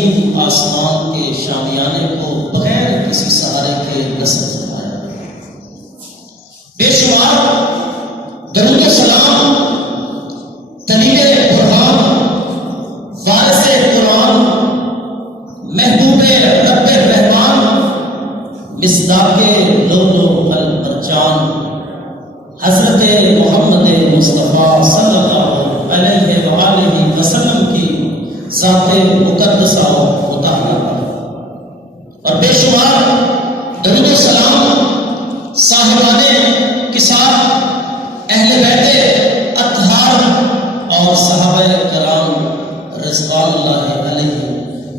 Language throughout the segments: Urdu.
عظیم آسمان کے شامیانے کو بغیر کسی سہارے کے نصب فرمایا۔ بے شمار درود و سلام دلیل برہان وارث قرآن محبوب رب الرحمان مصداق لؤلؤ المرجان حضرت محمد مصطفیٰ صلی اللہ علیہ وآلہ وسلم کی ذات مقدسہ و مطہرہ اور بے شمار درود و سلام صاحبان کسات اہل بیت اطہار اور صحابہ کرام رضوان اللہ علیہ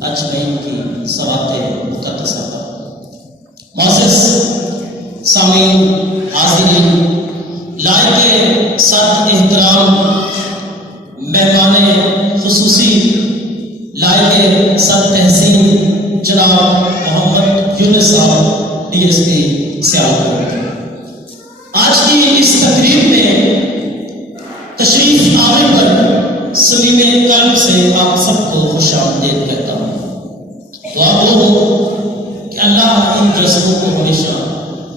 اجمعین کی ذات مقدسہ پر۔ معزز سامعین حاضرین، لائق صد احترام مہمان خصوصی، لائق صد تحسین جناب محمد یونس صاحب DSP سیالکوٹ، آج کی اس تقریب میں تشریف آنے پر سلیم قلب سے آپ سب کو خوش آمدید کہتا ہوں۔ دعا ہو کہ اللہ ان جذبوں کو ہمیشہ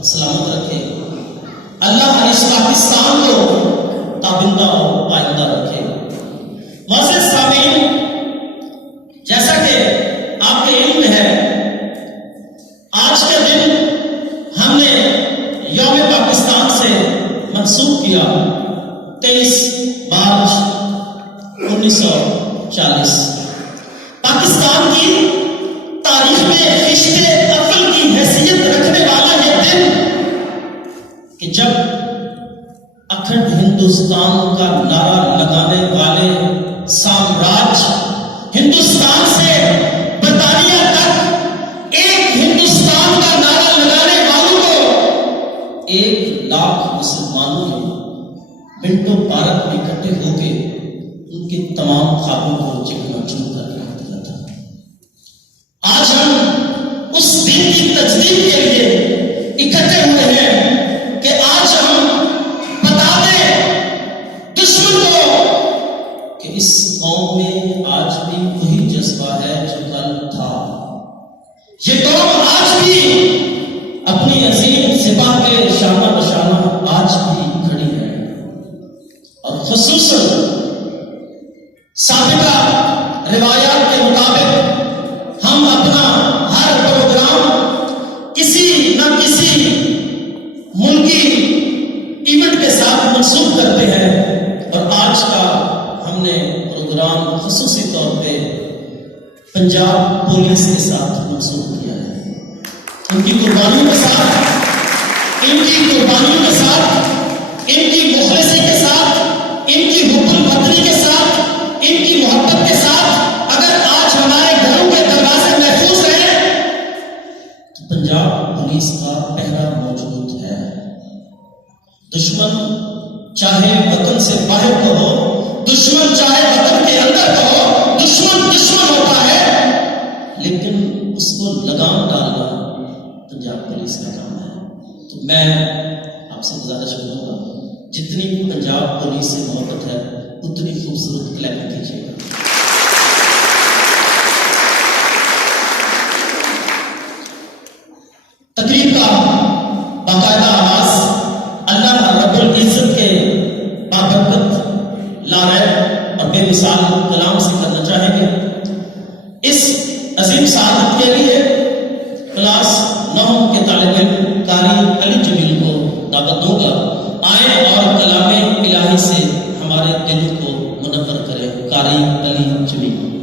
سلامت رکھے، اللہ اس پاکستان کو تابندہ و پائندہ رکھے۔ معزز سامعین، جیسا کہ آپ کے علم ہے، آج کا دن ہم نے یوم پاکستان سے منسوخ کیا 23 مارچ 1940۔ پاکستان کی تاریخ میں خشت عقل کی حیثیت رکھنے والا یہ دن کہ جب اکھنڈ ہندوستان کا نعرہ لگانے والے سامراج ہندوستان سے برطانیہ تک ایک ہندوستان کا نعرہ لگانے والوں کو 1 لاکھ مسلمانوں نے منٹو پارک میں اکٹھے ہو کے ان کے تمام خوابوں کو چکنا-چور کر کے رکھ دیا تھا۔ آج ہم اس دن کی تجدید کے لیے اکٹھے ہوئے ہیں کہ آج ہم بتا دیں دشمن کو کہ اس قوم میں آج بھی وہی جذبہ ہے جو کل تھا۔ یہ قوم آج بھی اپنی عظیم سپاہ کے شانہ بشانہ آج بھی کھڑی ہے، اور خصوصاً سابقہ روایات کے مطابق ہم اپنا ہر پروگرام کسی نہ کسی ملکی ایونٹ کے ساتھ منسوخ کرتے ہیں، اور آج کا ہم نے پروگرام خصوصی طور پہ پنجاب پولیس کے ساتھ منسوخ کیا ہے۔ ان کی قربانیوں کے ساتھ، ان کی قربانیوں کے ساتھ، ان کی مخلصی کے ساتھ، ان کی حب الوطنی کے ساتھ، ان کی محبت کے ساتھ اگر آج ہمارے گھروں کے دروازے محفوظ ہیں تو پنجاب پولیس کا پہرا موجود ہے۔ دشمن چاہے وطن سے باہر کا ہو، دشمن چاہے وطن کے اندر کا ہو، دشمن دشمن ہوتا ہے، لیکن اس کو لگام ڈالنا پنجاب پولیس کا کام ہے۔ تو میں آپ سے گزارش کروں گا، جتنی پنجاب پولیس سے محبت ہے اتنی خوبصورت کلیپ کیجیے گا۔ تقریب کا باقاعدہ آغاز اللہ رب العزت کے بابرکت لارے اور بے مثال کلام سے کرنا چاہیں گے۔ اس عظیم سعادت کے لیے کلاس 9 کے طالب علم قاری علی جمیل کو دعوت دوں گا، آئیں اور کلام الہی سے ہمارے دل کو منور کریں۔ قاری علی جمیل۔